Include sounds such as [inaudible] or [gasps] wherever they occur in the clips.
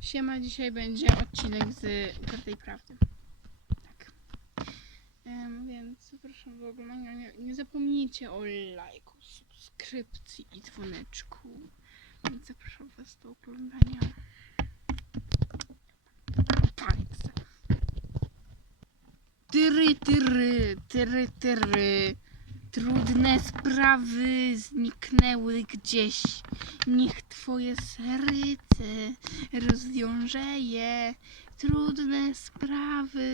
Siema, dzisiaj będzie odcinek z Ukrytej Prawdy. Tak. Em, więc zapraszam do oglądania. Nie, nie zapomnijcie o lajku, subskrypcji i dzwoneczku. Więc zapraszam was do oglądania. Państwa. Tyry, tyry, tyry, tyry. Trudne sprawy zniknęły gdzieś. Niech twoje serce rozwiąże je. Trudne sprawy.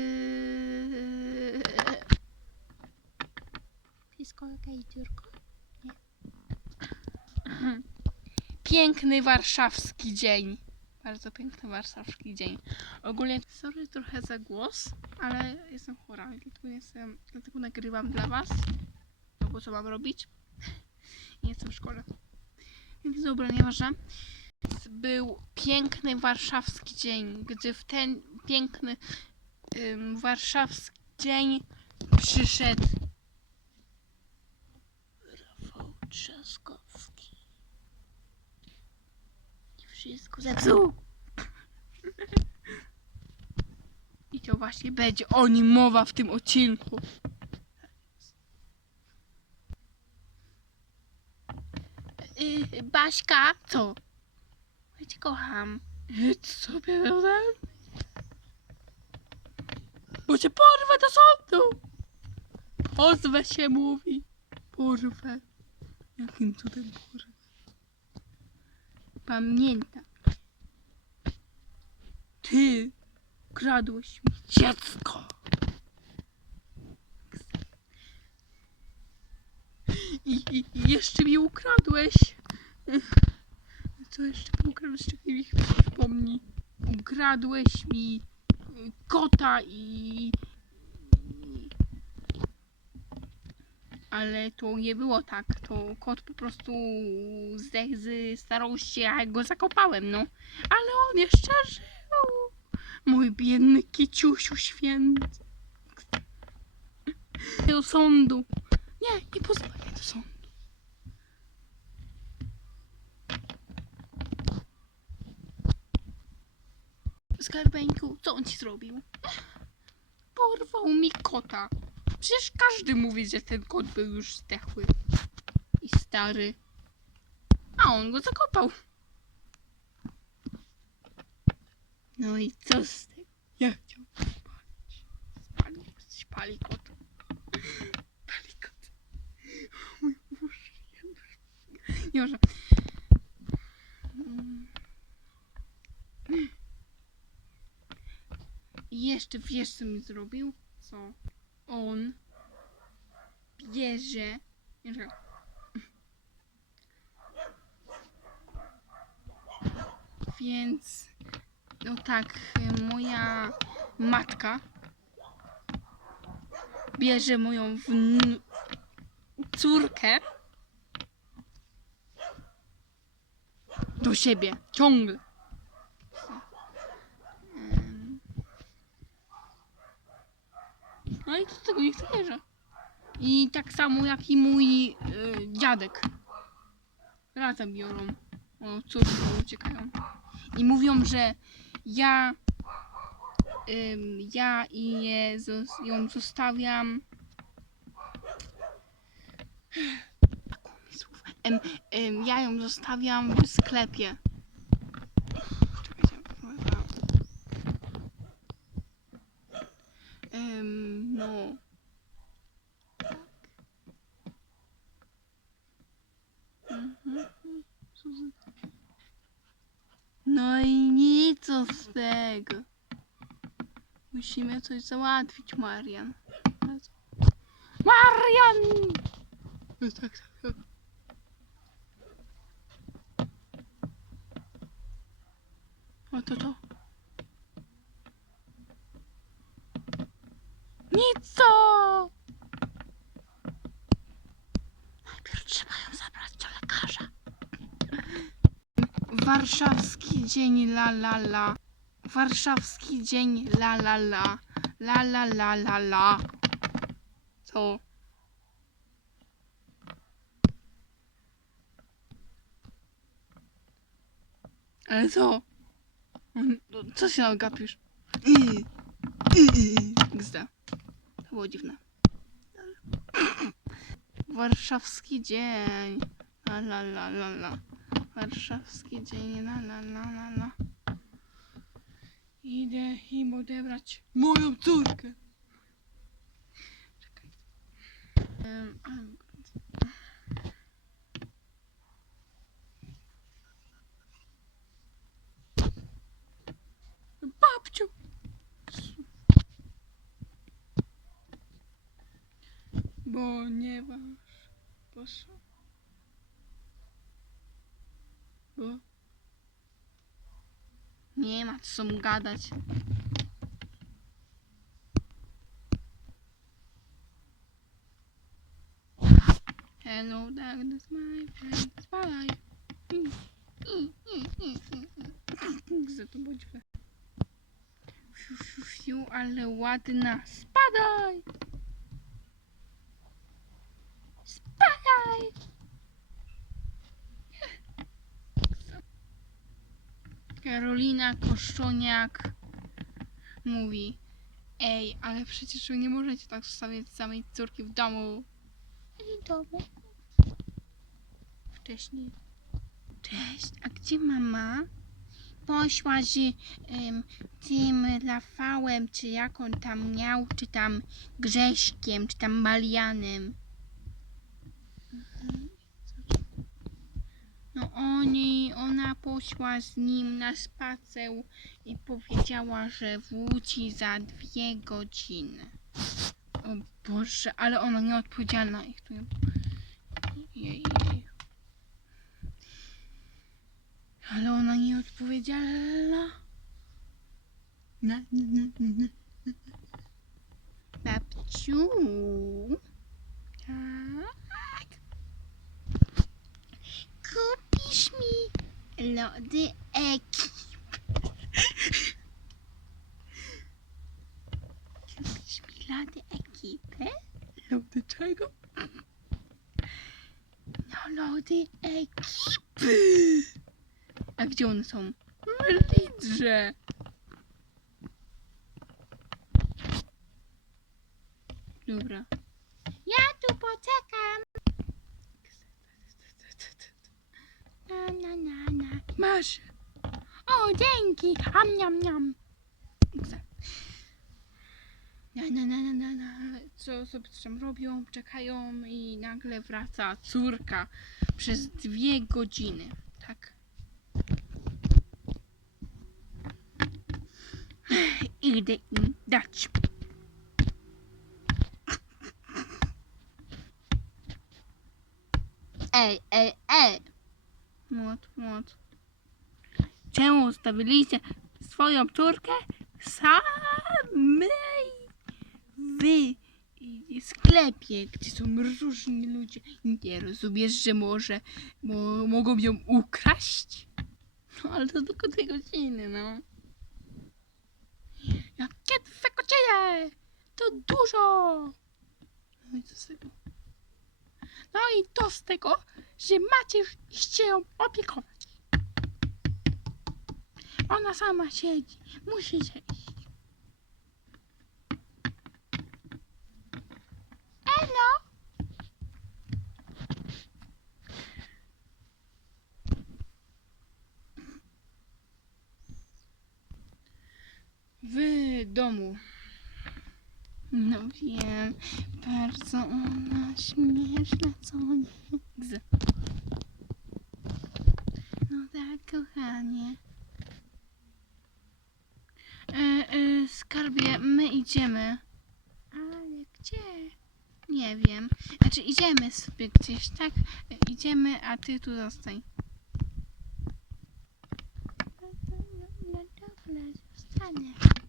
Nie. Piękny warszawski dzień. Bardzo piękny warszawski dzień. Ogólnie, sorry trochę za głos, ale jestem chora, dlatego, jestem, dlatego nagrywam dla was. Co mam robić? Nie jestem w szkole. Więc dobra, nieważne. Był piękny warszawski dzień, gdy w ten piękny ym, warszawski dzień przyszedł Rafał Trzaskowski. I wszystko zepsuł. [laughs] I to właśnie będzie o nim mowa w tym odcinku. Baśka, co? Ja cię kocham. Idź sobie ode mnie. Bo cię porwę do sądu. Pozwę się mówi. Porwę. Jakim cudem porwę? Pamiętam. Ty kradłeś mi dziecko. I, jeszcze mi ukradłeś. Co jeszcze ukradłeś? Czekaj mi chwilę przypomnij. Ukradłeś mi y, kota i... i- Ale to nie było tak. To kot po prostu zdechł z starości, a ja go zakopałem, no. Ale on jeszcze żył. Mój biedny kiciusiu święty. Do sądu. Nie, nie pozwolę do sądu. Skarbeńku, co on ci zrobił? Porwał mi kota. Przecież każdy mówi, że ten kot był już zdechły i stary. A on go zakopał. No i co z tego? Ja chciał spalić. Spalił, spali kot. [gasps] Spali kot. Mój Boże. Nie może. Mm. I jeszcze wiesz co mi zrobił? Co? On bierze. Więc no tak, moja matka bierze moją córkę do siebie ciągle. No i do tego nie chcę. I tak samo jak i mój y, dziadek. Razem biorą córkę i uciekają. I mówią, że ja ym, ja i je, ją zostawiam ja ją zostawiam w sklepie. Czekajcie, chyba- Em, no. Tak. Mhm. Co za- No i nic z tego. Musimy coś załatwić, Marian. Marian! No tak, tak, tak. O to to. Nic co! Najpierw trzeba ją zabrać do lekarza. Warszawski dzień la la la. Warszawski dzień la la la. La la la la la. Co? Ale co? Co się nagapisz? Yy. Gzda. Było dziwne. Warszawski dzień. La la la la la. Warszawski dzień. La la la la la. Idę im odebrać moją córkę. Czekaj. Babciu! Ponieważ poszło. Bo nie ma co mu gadać. Hello, darkness, my friend. Spalaj. Za to źle. Fiu, fiu, fiu, ale ładna. Spadaj! Spadaj! Karolina Koszczoniak mówi Ej, ale przecież wy nie możecie tak zostawiać samej córki w domu. W domu? Wcześniej. Cześć, a gdzie mama? Poszła z em, tym Rafałem, czy jak on tam miał, czy tam Grześkiem, czy tam Marianem. No oni, ona poszła z nim na spacer i powiedziała, że wróci za dwie godziny. O Boże, ale ona nieodpowiedzialna. Ich tu... Jej, jej. Ale ona nieodpowiedzialna. Na, na, na, na, na. Babciu. Tak. Kupisz mi lody ekip. Kupisz mi lody ekipy? Lody czego? No lody ekipy. A gdzie one są? W lidrze. Dobra. Ja tu poczekam. Na, na, na, na. Masz. O, dzięki. Am, niam, niam. Na, na, na, na, na, na. Co sobie tam robią, czekają i nagle wraca córka przez dwie godziny. Tak. Idę im dać. Ej, ej, ej. Młot, młot. Czemu zostawiliście swoją córkę samej w sklepie, gdzie są różni ludzie? Nie rozumiesz, że może mo, mogą ją ukraść? No ale to tylko dwie godziny, no. Jakie dwie godziny? To dużo! No i co z tego? No i to z tego, że macie się ją opiekować. Ona sama siedzi. Musi zejść. Elo! W domu. No wiem, bardzo ona śmieszna, co nie? No tak, kochanie. E, e, skarbie, my idziemy. Ale gdzie? Nie wiem. Znaczy idziemy sobie gdzieś, tak? E, Idziemy, a ty tu zostań. No, no, no dobra, zostanę.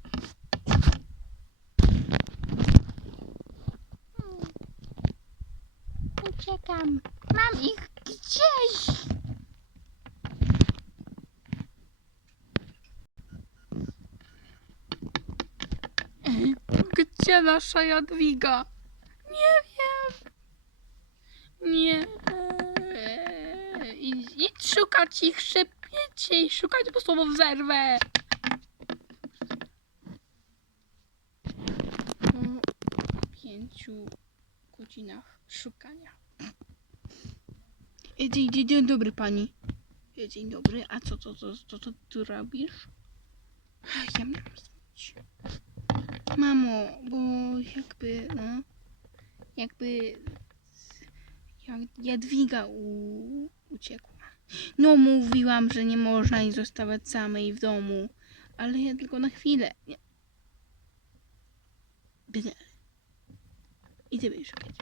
gdzie tam? Mam ich gdzieś! Gdzie nasza Jadwiga? Nie wiem. Nie. Eee, idź, idź szukać ich szybciej, szukać, bo słowo zerwę. pięciu godzinach szukania. Dzień, dzień, dzień dobry pani. Dzień dobry, a co, co, co, co, co ty robisz? Ach, Ja miałam spać. Mamo, bo jakby, no, jakby jak Jadwiga u, uciekła. No, mówiłam, że nie można jej zostawać samej w domu, ale ja tylko na chwilę. Nie. Będę. Idę będziesz szukać.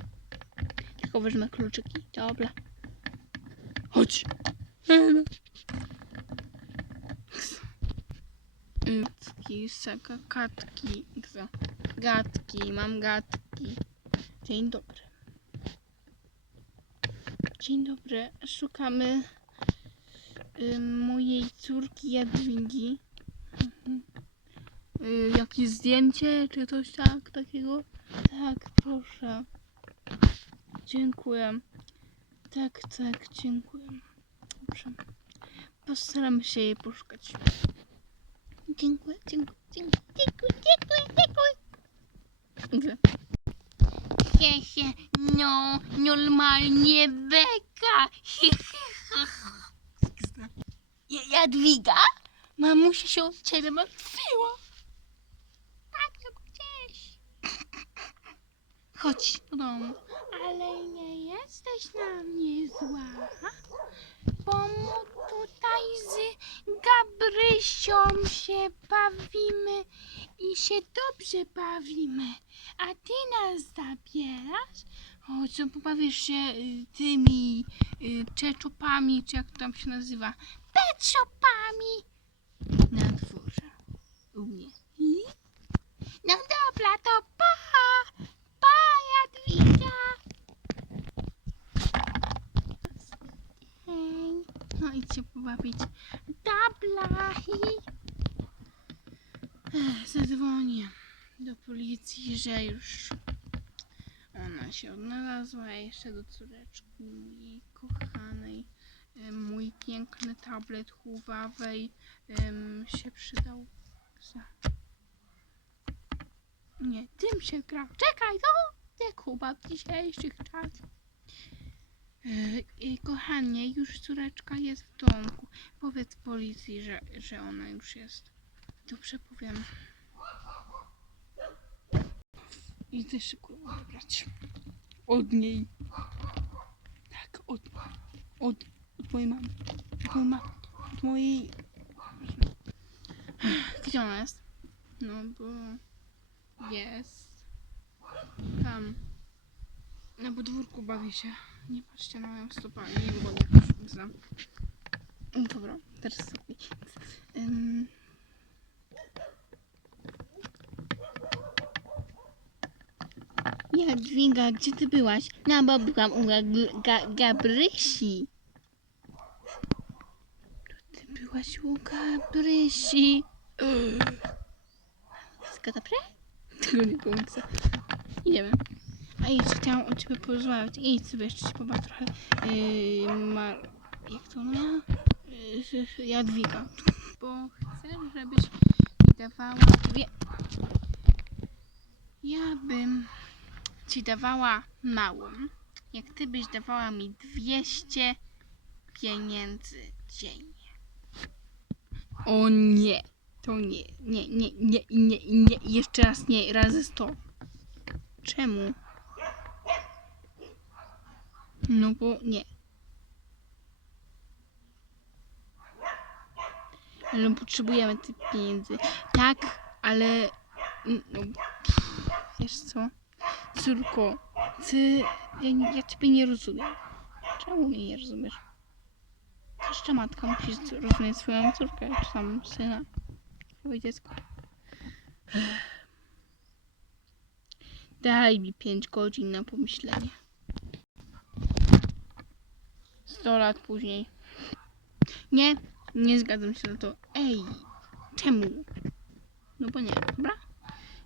Tylko wezmę kluczyki. Dobra. Chodź. Gatki, saka, katki. Gatki, mam gatki. Dzień dobry. Dzień dobry. Szukamy y, mojej córki Jadwigi. Mhm. Y, jakieś zdjęcie czy coś tak, takiego? Tak, proszę. Dziękuję. Tak, tak, dziękuję. Dobrze. Postaramy się jej poszukać. Dziękuję, dziękuję, dziękuję, dziękuję, dziękuję. He, he, no, normalnie beka. He, he, he. Ja- Jadwiga? Mamusia się od ciebie martwiła. Tak, to gdzieś. Chodź do domu. Ale nie jesteś na mnie zła, bo mu tutaj z Gabrysią się bawimy i się dobrze bawimy, a ty nas zabierasz? O, co pobawisz się y, tymi y, czeczupami, czy jak to tam się nazywa? Peczopami na dworze u mnie. No dobra, to pa! Pa, Jadwiga! Hej. No idźcie pobawić. Hi. Ech, Zadzwonię do policji, że już ona się odnalazła, jeszcze do córeczki mojej kochanej. Em, Mój piękny tablet Huawei em, się przydał. Za... Nie, tym się gra. Czekaj, to jak chyba w dzisiejszych czasach. Yy, kochanie, już córeczka jest w domku. Powiedz policji, że, że ona już jest. Dobrze powiem. Idę szybko odebrać. Od niej. Tak, od, od, od mojej mamy. Od mojej mamy. Od mojej... Gdzie ona jest? No bo... Jest... Tam. Na podwórku bawi się. Nie patrzcie na moją stopę, nie bo jakoś znam. Dobra, teraz sobie. Ym... Jadwiga, gdzie ty byłaś? Bo byłam u Ga- Ga- Gabrysi. To ty byłaś u Gabrysi. Zgadza Tego nie pomysł. Idziemy. A jeszcze chciałam o ciebie porozmawiać. Idź sobie jeszcze się pobaw trochę. Yy. Jak to ona miała? Yy, Jadwiga. Bo chcę, żebyś mi dawała dwie... Ja bym ci dawała małą. Jak ty byś dawała mi 200 pieniędzy dziennie. O nie. To nie. Nie, nie, nie, nie, nie. Jeszcze raz nie. Razy 100. Czemu? No bo nie. Ale potrzebujemy tych pieniędzy. Tak, ale... No, pff, wiesz co? Córko, ty... Ja, ja ciebie nie rozumiem. Czemu mnie nie rozumiesz? Jeszcze matka musi rozumieć swoją córkę, czy tam syna. Swoje dziecko. Daj mi 5 godzin na pomyślenie. 100 lat później. Nie, nie zgadzam się na to. Ej, czemu? No bo nie, dobra?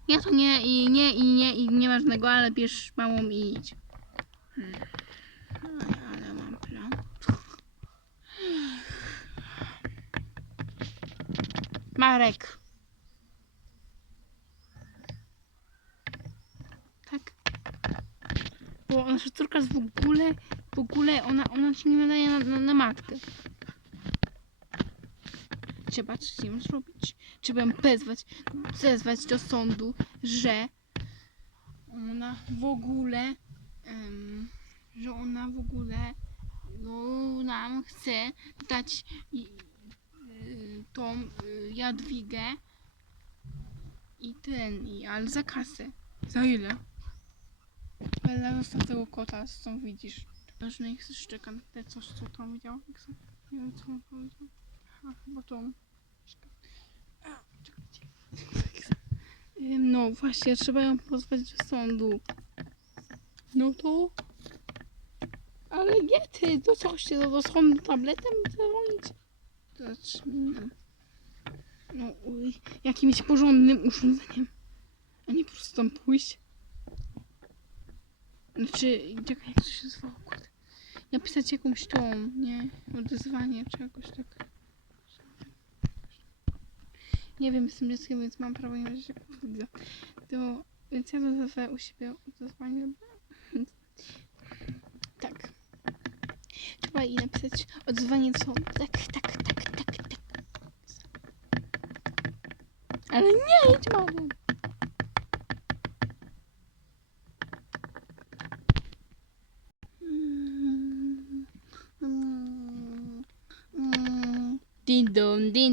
Ja to nie i nie i nie i nie ważnego, ale bierz małą i idź. Hmm. Ale, ale mam plan. Marek. Tak. nasza córka w ogóle, w ogóle, ona, ona się nie nadaje na, na, na matkę. Trzeba coś z nią zrobić. Trzeba ją wezwać, zezwać do sądu, że ona w ogóle, em, że ona w ogóle no, nam chce dać i, y, tą y, Jadwigę i ten, i, ale za kasę. Za ile? Ale zostaw tego kota, co widzisz. Już nie chcesz szczeka na te coś, co tam widział. Nie wiem, co on powiedział. A, chyba No właśnie, trzeba ją pozwać do sądu. No to... Ale nie ty, to co chcecie do, do sądu tabletem dzwonić? Zacznijmy. No, uj, jakimś porządnym urządzeniem. A nie po prostu tam pójść. Znaczy, czekaj, jak to się zwało, kurde. Napisać jakąś tą, nie? Odezwanie czy jakoś tak. Nie wiem, jestem dzieckiem, więc mam prawo nie wiedzieć, jak wygląda. To, więc ja nazwę u siebie odezwanie. Tak. Trzeba jej napisać odezwanie sądu. Tak, tak, tak, tak, tak. Ale nie, idź mamą.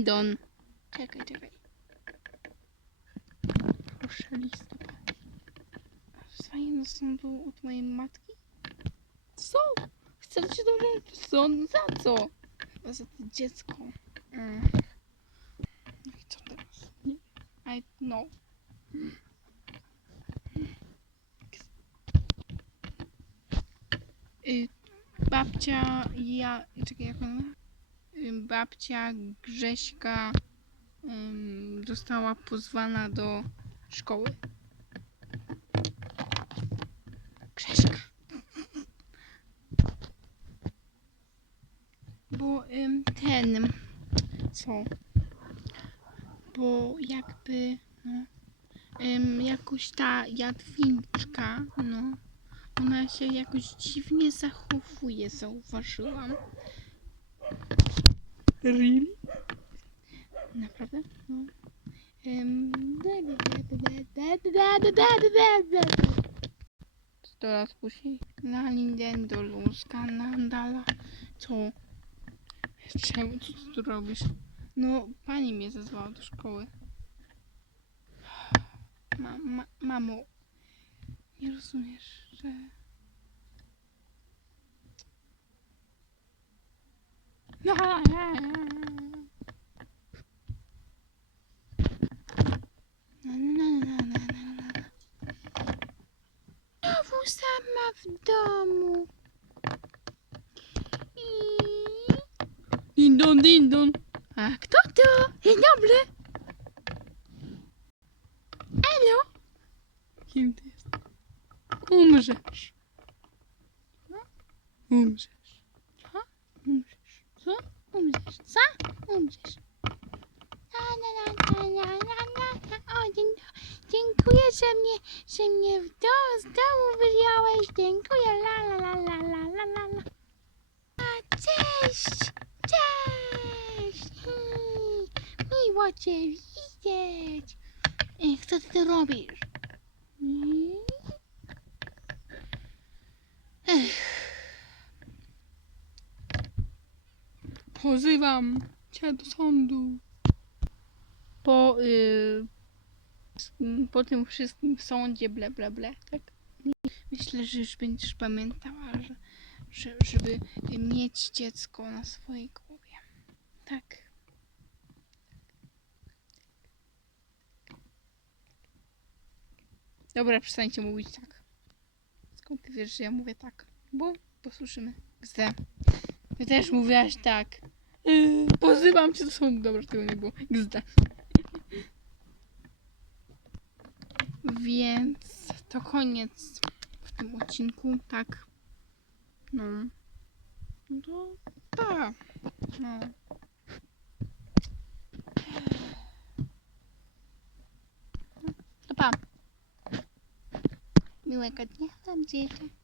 Don, din don. Czekaj, czekaj. Proszę listopad. Wezwanie do sądu od mojej matki? Co? Chcę cię dobrze do sądu? Za co? Chyba za to dziecko. Mm. No i co teraz? Nie. I know. Y, babcia, ja, czekaj, jak ona? Babcia Grześka została pozwana do szkoły. Grześka. [laughs] Bo ten, co? Bo jakby, no, jakoś ta Jadwinczka, no, ona się jakoś dziwnie zachowuje, zauważyłam. Really? Naprawdę? No. Sto lat później na Nintendo Luska Nandala. Co? Czemu? Co ty tu robisz? No, pani mnie zezwała do szkoły. Ma, ma, mamo, nie rozumiesz, że... Znowu sama w domu. I... Din don, din don. A kto to? Dzień dobry. Elo? Kim ty jest? Umrzesz. Umrzesz. Umrzesz. Na, na, na, na, na, na, na. O, dziękuję, że mnie, że mnie w do, z domu wyjąłeś. Dziękuję. La, la, la, la, la, la, la. A, cześć. Cześć. Hmm, Miło cię widzieć. Ech, co ty robisz? Hmm? Ech. Pozywam cię do sądu. Po, y, po tym wszystkim w sądzie, ble, ble, ble, tak? Myślę, że już będziesz pamiętała, że, że, żeby mieć dziecko na swojej głowie. Tak. Dobra, przestańcie mówić tak. Skąd ty wiesz, że ja mówię tak? Bo posłyszymy. Gzdę. Ty też mówiłaś tak. Yy, pozywam cię do sądu. Dobra, tego nie było. Gzdę. Więc to koniec w tym odcinku, tak. No. No to tak. No. To pa. Miłego dnia wam życzę.